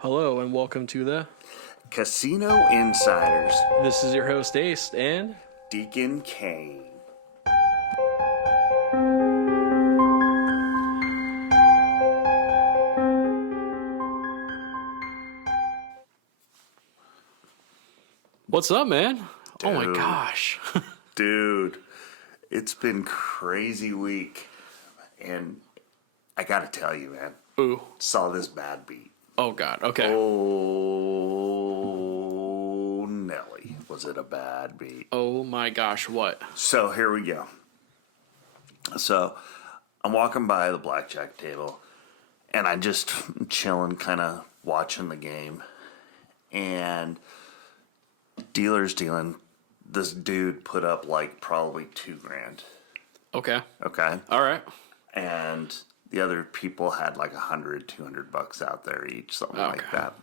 Hello and welcome to the Casino Insiders, This is your host Ace and Deacon Kane. what's up, man? Oh my Dude. gosh. Dude, it's been crazy week, and I gotta tell you, man, Ooh. saw this bad beat. Oh god. Okay. Oh, Nelly, was it a bad beat? Oh my gosh, what? So here we go. So I'm walking by the blackjack table, and I'm just chilling, kind of watching the game, and dealer's dealing. This dude put up like probably $2,000. Okay. Okay. All right. And the other people had like $100-200 out there each, something like Okay. that.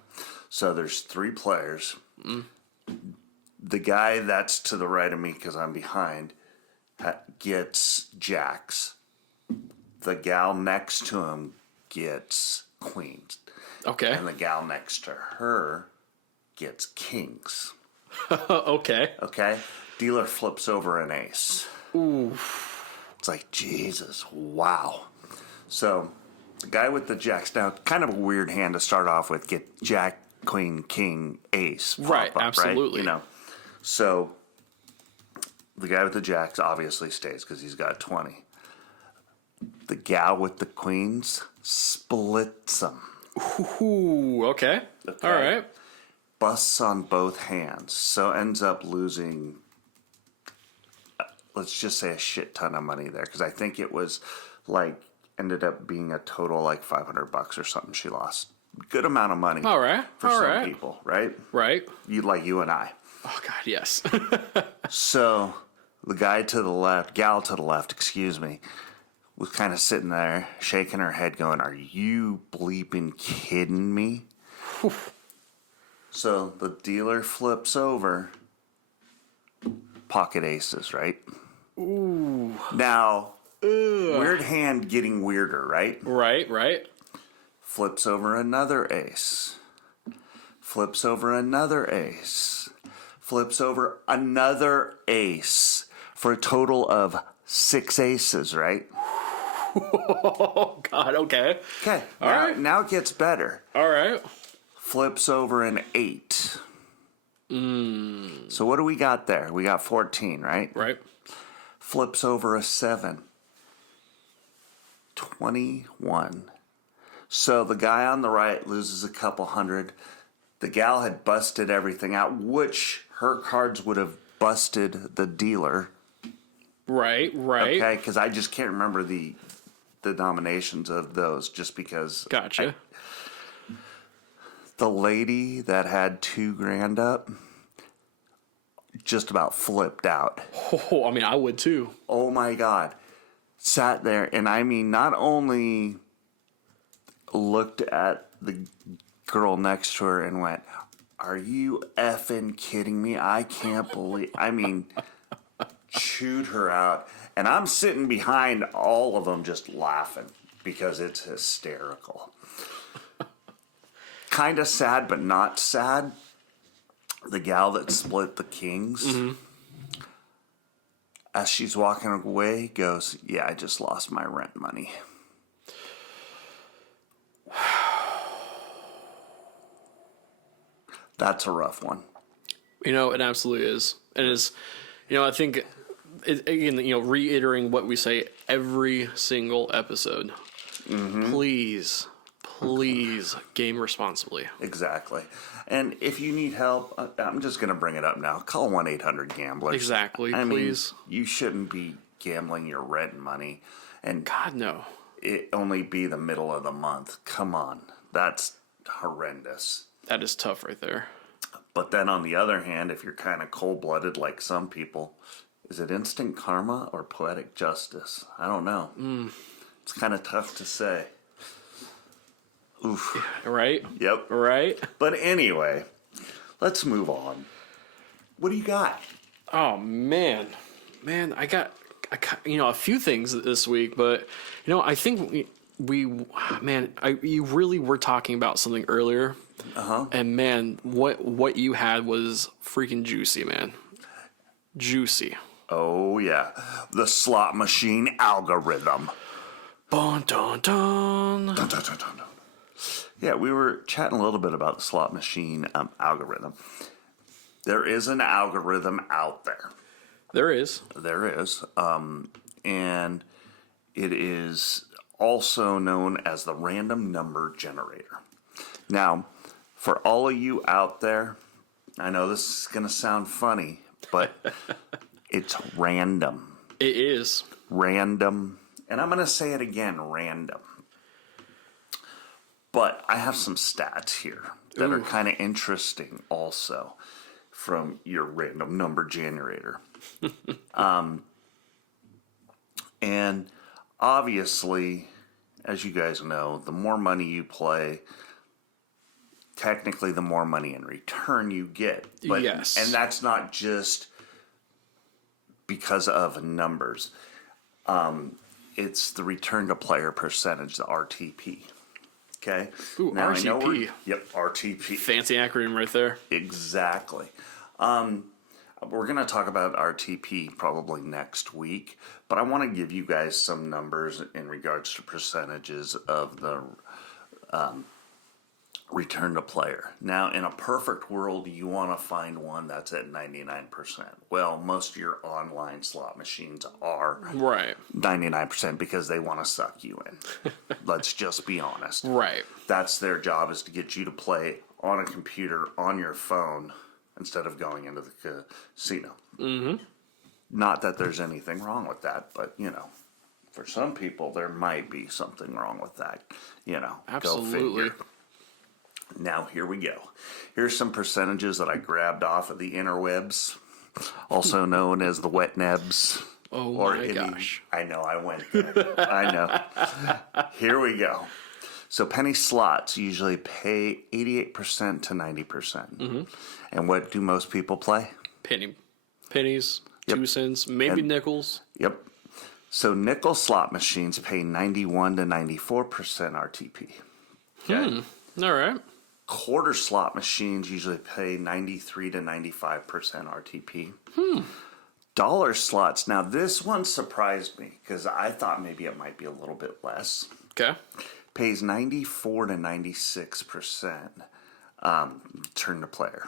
So there's 3 players. The guy that's to the right of me, because I'm behind, gets jacks. The gal next to him gets queens. Okay. And the gal next to her gets kings. Okay. Okay? Dealer flips over an ace. Ooh. It's like, Jesus, wow. So, the guy with the jacks, now, kind of a weird hand to start off with, get jack, queen, king, ace. Right, up, absolutely. Right? You know, so the guy with the jacks obviously stays because he's got 20. The gal with the queens splits them. Ooh. Okay. Okay. All right. Busts on both hands, so ends up losing, let's just say, a shit ton of money there, because I think it was like ended up being a total like $500 or something she lost. Good amount of money. All right. For All some right. people, right? Right. You and I. Oh god, yes. So the guy to the left, gal to the left, excuse me, was kind of sitting there shaking her head, going, "Are you bleeping kidding me?" So the dealer flips over, pocket aces, right? Ooh. Now, weird hand getting weirder, right? Right. Right. Flips over another ace. Flips over another ace. Flips over another ace for a total of 6 aces, right? Oh god. Okay. Okay, All right. now it gets better. All right. Flips over an 8. So what do we got there? We got 14, right? Right. Flips over a 7. 21. So the guy on the right loses a couple hundred. The gal had busted everything out, which her cards would have busted the dealer. Right. Right. Okay, because I just can't remember the denominations of those, just because. Gotcha. The lady that had $2,000 up just about flipped out. Oh, I mean, I would too. Oh my God. Sat there, and I mean, not only looked at the girl next to her and went, "Are you effing kidding me? I can't believe," I mean, chewed her out. And I'm sitting behind all of them just laughing because it's hysterical. Kind of sad, but not sad. The gal that split the kings, as she's walking away, goes, "Yeah, I just lost my rent money." That's a rough one. You know, it absolutely is. And it's, I think, again, reiterating what we say every single episode. Please game responsibly. Exactly. And if you need help, I'm just going to bring it up now. Call 1-800-GAMBLERS. Exactly, I please. mean, you shouldn't be gambling your rent money and God, no. it only be the middle of the month. Come on. That's horrendous. That is tough right there. But then on the other hand, if you're kind of cold-blooded like some people, is it instant karma or poetic justice? I don't know. It's kind of tough to say. Oof. Right? Yep. Right? But anyway, let's move on. What do you got? Oh, man. Man, I got a few things this week, but, I think you really were talking about something earlier And man, what you had was freaking juicy, man. Juicy. Oh, yeah. The slot machine algorithm. Dun, dun, dun. Dun, dun, dun, dun, dun. Yeah, we were chatting a little bit about the slot machine algorithm. There is an algorithm out there. There is. There is. And it is also known as the random number generator. Now, for all of you out there, I know this is going to sound funny, but it's random. It is. Random. And I'm going to say it again, random. But I have some stats here that are kind of interesting also from your random number generator. And obviously, as you guys know, the more money you play, technically the more money in return you get. But, yes. And that's not just because of numbers. It's the return to player percentage, the RTP. Okay? Ooh, now, RTP. I know yep, RTP. Fancy acronym right there. Exactly. We're going to talk about RTP probably next week, but I want to give you guys some numbers in regards to percentages of the return to player. Now, in a perfect world, you want to find one that's at 99%. Well, most of your online slot machines are Right. 99% because they want to suck you in. Let's just be honest. Right. That's their job, is to get you to play on a computer, on your phone, instead of going into the casino. Mm-hmm. Not that there's anything wrong with that, but, you know, for some people, there might be something wrong with that. You know, Absolutely. Go figure. Now, here we go. Here's some percentages that I grabbed off of the interwebs, also known as the wet nebs. Oh, my gosh. I know, I went there. I know. Here we go. So penny slots usually pay 88% to 90%. Mm-hmm. And what do most people play? Pennies, Yep. 2 cents, maybe And- nickels. Yep. So nickel slot machines pay 91 to 94% RTP. Okay. All right. Quarter slot machines usually pay 93 to 95% RTP. Dollar slots. Now, this one surprised me because I thought maybe it might be a little bit less. Okay. Pays 94 to 96% turn to player.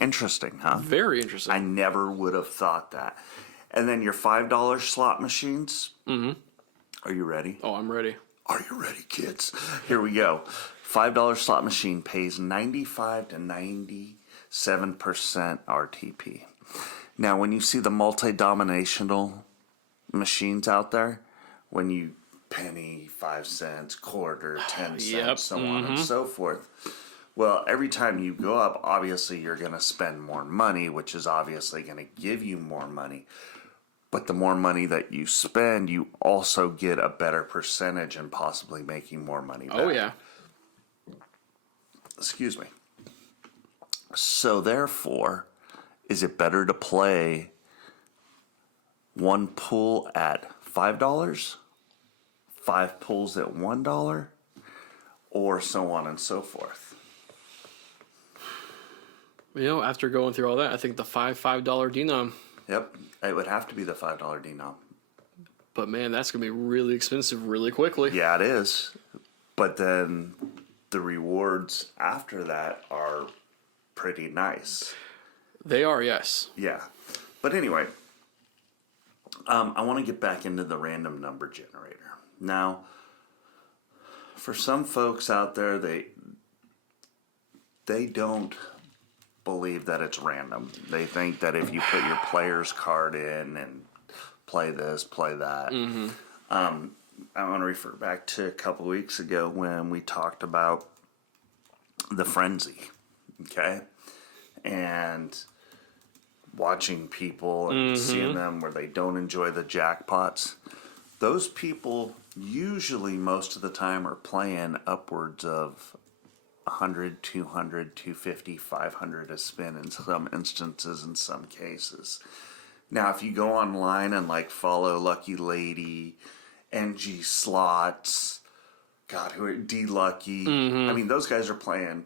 Interesting, huh? Very interesting. I never would have thought that. And then your $5 slot machines. Mm-hmm. Are you ready? Oh, I'm ready. Are you ready, kids? Here we go. $5 slot machine pays 95 to 97% RTP. Now, when you see the multi-dominational machines out there, when you penny, 5 cents, quarter, 10 cents, Yep. so on and so forth, well, every time you go up, obviously you're going to spend more money, which is obviously going to give you more money. But the more money that you spend, you also get a better percentage and possibly making more money back. Oh, yeah. Excuse me. So therefore, is it better to play one pool at $5, 5 pools at $1, or so on and so forth? You know, after going through all that, I think the $5 denom. Yep, it would have to be the $5 denom. But man, that's gonna be really expensive really quickly. Yeah, it is. But then the rewards after that are pretty nice. They are, yes. Yeah. But anyway, I want to get back into the random number generator. Now, for some folks out there, they don't believe that it's random. They think that if you put your player's card in and play this, play that. Mm-hmm. I want to refer back to a couple weeks ago when we talked about the frenzy, okay? And watching people and seeing them where they don't enjoy the jackpots. Those people usually most of the time are playing upwards of 100, 200, 250, 500 a spin in some instances, in some cases. Now, if you go online and like follow Lucky Lady, NG Slots, God, who are D Lucky? I mean, those guys are playing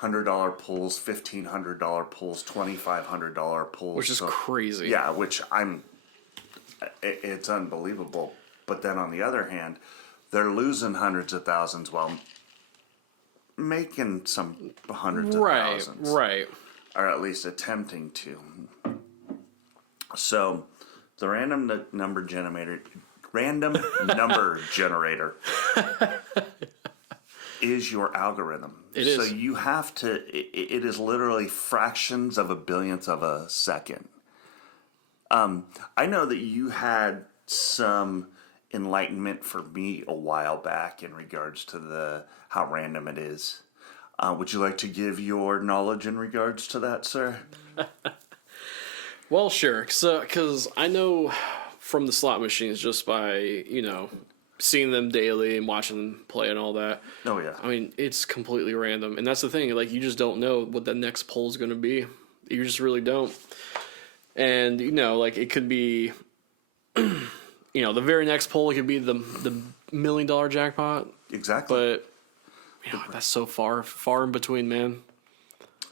$100 pools, $1,500 pools, $2,500 pools, which is crazy. Yeah, it's unbelievable. But then on the other hand, they're losing hundreds of thousands while making some hundreds of thousands. Right. Or at least attempting to. So the random number generator is your algorithm. It is. So you have to, it is literally fractions of a billionth of a second. I know that you had some enlightenment for me a while back in regards to how random it is. Would you like to give your knowledge in regards to that, sir? Well, sure. So, because I know from the slot machines just by, seeing them daily and watching them play and all that. Oh, yeah. I mean, it's completely random. And that's the thing. Like, you just don't know what the next poll is going to be. You just really don't. And, like, it could be, the very next poll, it could be the $1 million jackpot. Exactly. But, that's so far in between, man.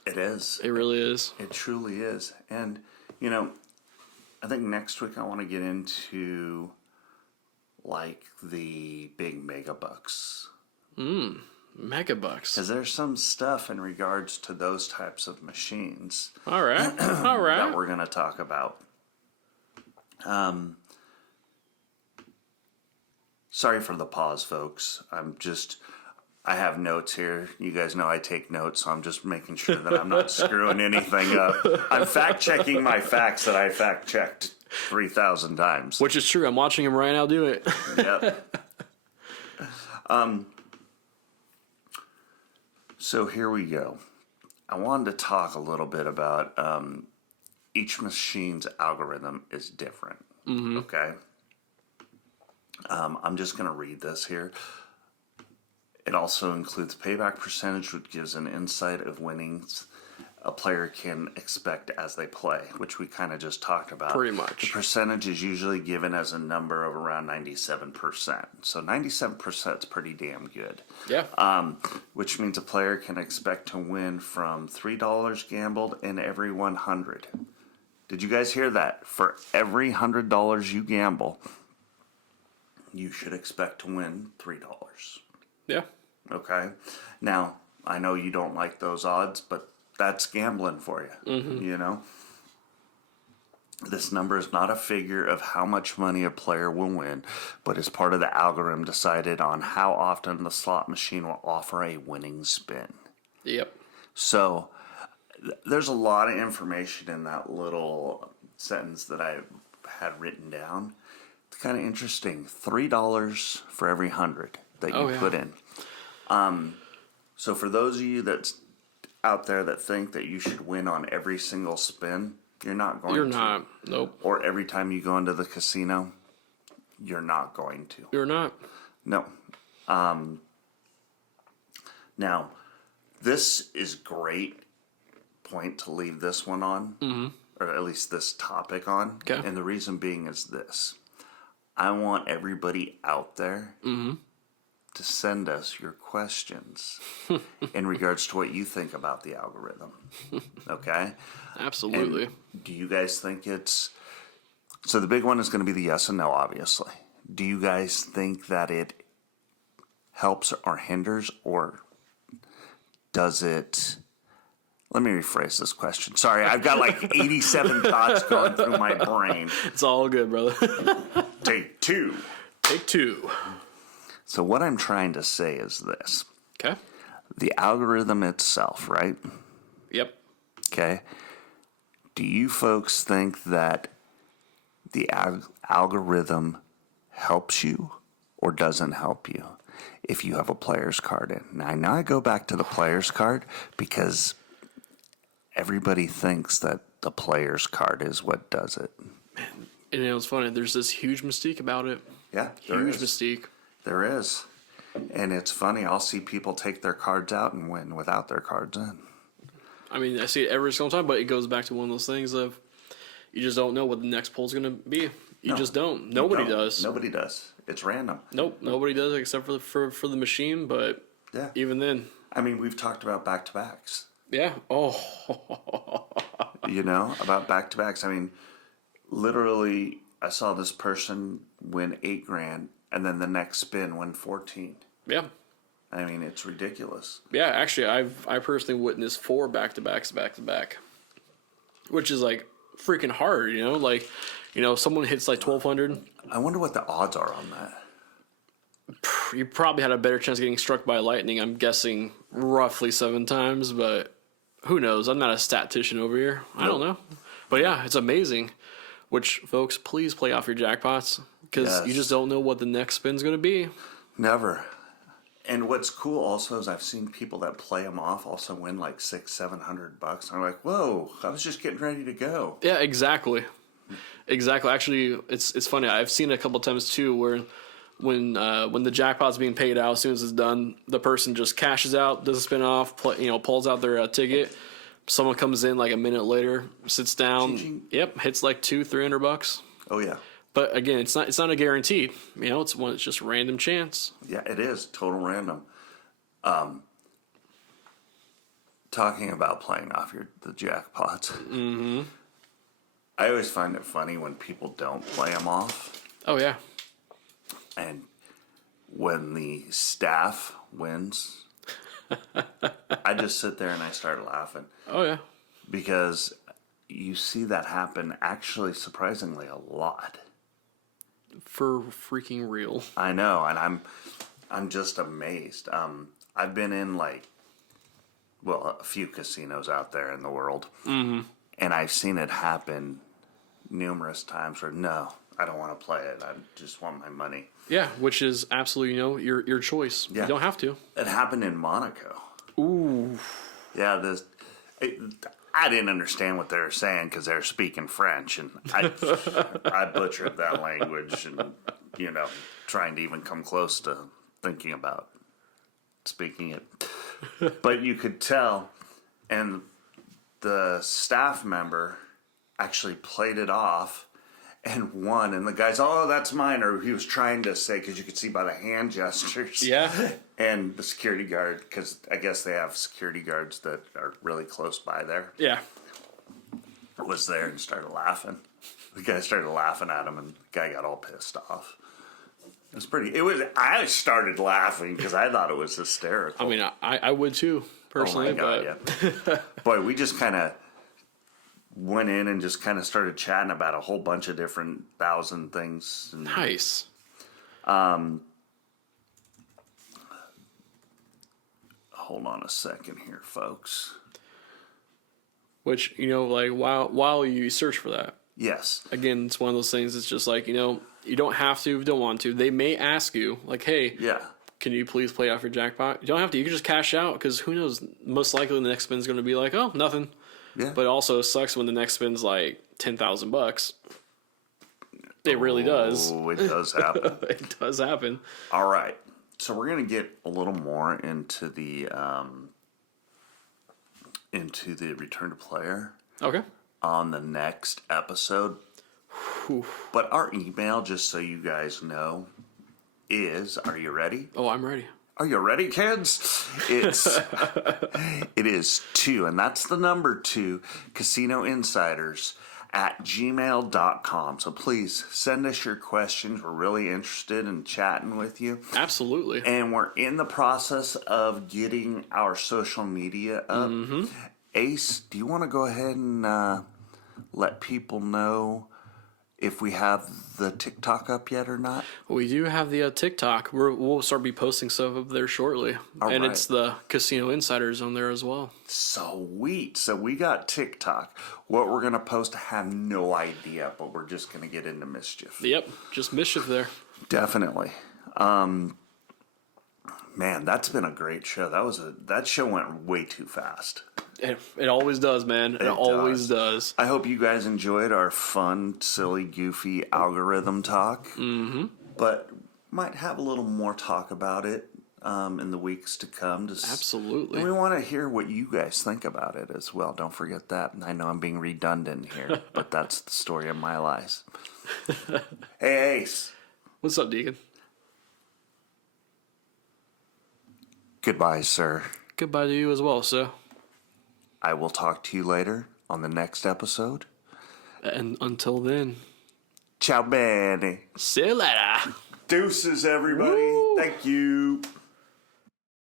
It is. It really is. It truly is. And, I think next week I want to get into, like, the big mega bucks. Mega bucks. Because there's some stuff in regards to those types of machines. All right. That we're going to talk about. Sorry for the pause, folks. I have notes here. You guys know I take notes, so I'm just making sure that I'm not screwing anything up. I'm fact-checking my facts that I fact-checked 3,000 times. Which is true. I'm watching him right now do it. Yep. So here we go. I wanted to talk a little bit about each machine's algorithm is different. Mm-hmm. Okay? I'm just going to read this here. It also includes payback percentage, which gives an insight of winnings a player can expect as they play, which we kind of just talked about. Pretty much. The percentage is usually given as a number of around 97%. So 97% is pretty damn good. Yeah. Which means a player can expect to win from $3 gambled in every 100. Did you guys hear that? For every $100 you gamble, you should expect to win $3. Yeah. Okay. Now, I know you don't like those odds, but that's gambling for you. Mm-hmm. This number is not a figure of how much money a player will win, but is part of the algorithm decided on how often the slot machine will offer a winning spin. Yep. So, there's a lot of information in that little sentence that I had written down. It's kind of interesting. $3 for every 100 that you put in. So for those of you that's out there that think that you should win on every single spin, you're not going to. You're not. Nope. Or every time you go into the casino, you're not going to. You're not. No. Now, this is great point to leave this one on, or at least this topic on. Okay. And the reason being is this. I want everybody out there to send us your questions in regards to what you think about the algorithm. Okay? Absolutely. And do you guys think it's... So the big one is going to be the yes and no, obviously. Do you guys think that it helps or hinders, or does it... Let me rephrase this question. Sorry, I've got like 87 thoughts going through my brain. It's all good, brother. Take two. Take two. So what I'm trying to say is this. Okay. The algorithm itself, right? Yep. Okay. Do you folks think that the algorithm helps you or doesn't help you if you have a player's card in? Now I go back to the player's card because everybody thinks that the player's card is what does it. And it was funny. There's this huge mystique about it. Yeah, huge mystique. There is. And it's funny. I'll see people take their cards out and win without their cards in. I mean, I see it every single time, but it goes back to one of those things of you just don't know what the next poll's going to be. You just don't. Nobody Don't. does. Nobody does. It's random. Nope, nobody does except for the machine. But Yeah. even then, I mean, we've talked about back-to-backs. yeah. Oh, About back-to-backs. I mean, literally, I saw this person win $8,000, and then the next spin win 14. yeah. I mean, it's ridiculous. Yeah, actually, I personally witnessed 4 back-to-backs back to back, which is like freaking hard. Someone hits like 1,200. I wonder what the odds are on that. You probably had a better chance of getting struck by lightning. I'm guessing roughly 7 times, but who knows? I'm not a statistician over here. I don't know, but yeah, it's amazing. Which, folks, please play off your jackpots because you just don't know what the next spin's going to be. Never. And what's cool also is I've seen people that play them off also win like $600-700. I'm like, whoa! I was just getting ready to go. Yeah, exactly. Actually, it's funny. I've seen it a couple times too, where when the jackpot's being paid out, as soon as it's done, the person just cashes out, does a spin off, pulls out their ticket. Someone comes in like a minute later, sits down. Ching-ching. Yep, hits like $200-300. Oh yeah. But again, it's not a guaranteed. It's just random chance. Yeah, it is total random. Talking about playing off the jackpots. Mm-hmm. I always find it funny when people don't play them off, Oh yeah. and when the staff wins, I just sit there and I start laughing Oh yeah. because you see that happen actually surprisingly a lot. For freaking real. I know, and I'm just amazed. I've been in a few casinos out there in the world, and I've seen it happen numerous times. Where no, I don't want to play it. I just want my money. Yeah, which is absolutely your choice. Yeah. You don't have to. It happened in Monaco. Ooh. Yeah, I didn't understand what they were saying because they were speaking French, and I butchered that language, and trying to even come close to thinking about speaking it. But you could tell, and the staff member actually played it off and won, and the guy's, oh, that's mine, or he was trying to say, because you could see by the hand gestures. Yeah. And the security guard, because I guess they have security guards that are really close by there, Yeah. was there and started laughing. The guy started laughing at him, and the guy got all pissed off. I started laughing because I thought it was hysterical. I mean, I would too, personally. Oh my God, yeah. Boy, we just kind of went in and just kind of started chatting about a whole bunch of different 1,000 things. And, Nice. hold on a second here, folks. Which, while you search for that, Yes. again, it's one of those things. It's just like, you don't have to, if you don't want to. They may ask you, like, hey, Yeah. can you please play off your jackpot? You don't have to. You can just cash out because who knows? Most likely the next spin's going to be like, oh, nothing. Yeah. But it also sucks when the next spin's like $10,000. It really does. Oh, it does happen. It does happen. All right. So we're going to get a little more into the return to player Okay. on the next episode. Whew. But our email, just so you guys know, is, are you ready? Oh, I'm ready. Are you ready, kids? It is 2, and that's the number 2, casinoinsiders@gmail.com. So please send us your questions. We're really interested in chatting with you. Absolutely. And we're in the process of getting our social media up. Mm-hmm. Ace, do you want to go ahead and let people know if we have the TikTok up yet or not? We do have the TikTok. We'll start be posting stuff up there shortly. And it's the Casino Insiders on there as well. Sweet. So we got TikTok. What we're going to post, I have no idea, but we're just going to get into mischief. Yep. Just mischief there. Definitely. Man, that's been a great show. That show went way too fast. It always does, man. It always does. I hope you guys enjoyed our fun, silly, goofy algorithm talk. Mm-hmm. But might have a little more talk about it in the weeks to come. Absolutely. And we want to hear what you guys think about it as well. Don't forget that. And I know I'm being redundant here, but that's the story of my life. Hey, Ace. What's up, Deacon? Goodbye, sir. Goodbye to you as well, sir. I will talk to you later on the next episode. And until then, ciao bene. see you later. Deuces, everybody. Woo. Thank you.